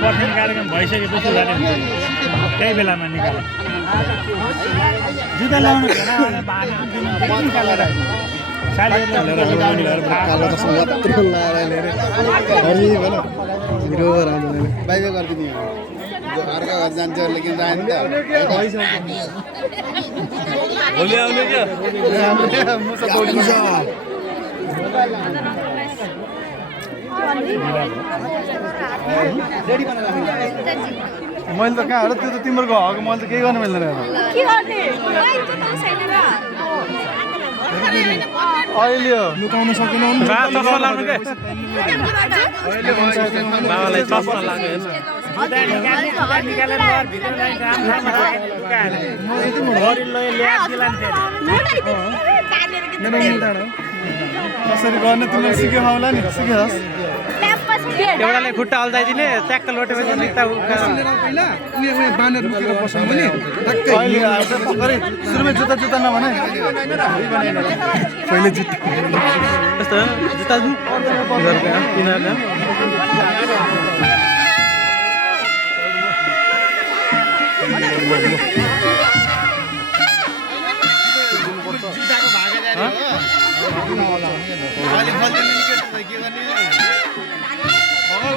person कार्यक्रम भइसकेपछि जाने हुन्छ त्यही बेलामा निकाल जुत्ता लाउनु भएन निकालेर कालो चस्मा मात्र लगाएर लिएर हरि भन हिरो बनाउँदैन बाइबे गरिदिने अर्को घर जान्छ लेकिन जाने त भोलि आउने क्या मुसा दौडिन्छ मैले त कहाँ हो त्यो त तिम्रो हक मैले त केही गर्नु मिल्दैन अहिले लुकाउन सकेन बाबालाई चस्मा लाग्यो कसरी गर्ने तिमीले सिक्यो होला नि सिकेस् एउटाले खुट्टा हल्दाइदिने ट्याक्क लोटेपछि निक्ता पहिला उयो बाँधेर रुकेर बस्नु पनि अहिले सुरुमै जुत्ता जुत्ता नभने पहिले जुत्ता यस्तो जुत्ता किनेर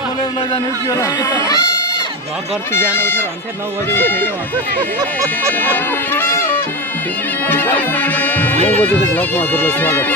खोलेर लैजाने के होला गर्छु बिहान उठेर हुन्थ्यो 9 बजे उठेको 9 बजेको भ्लगमा हजुरलाई स्वागत छ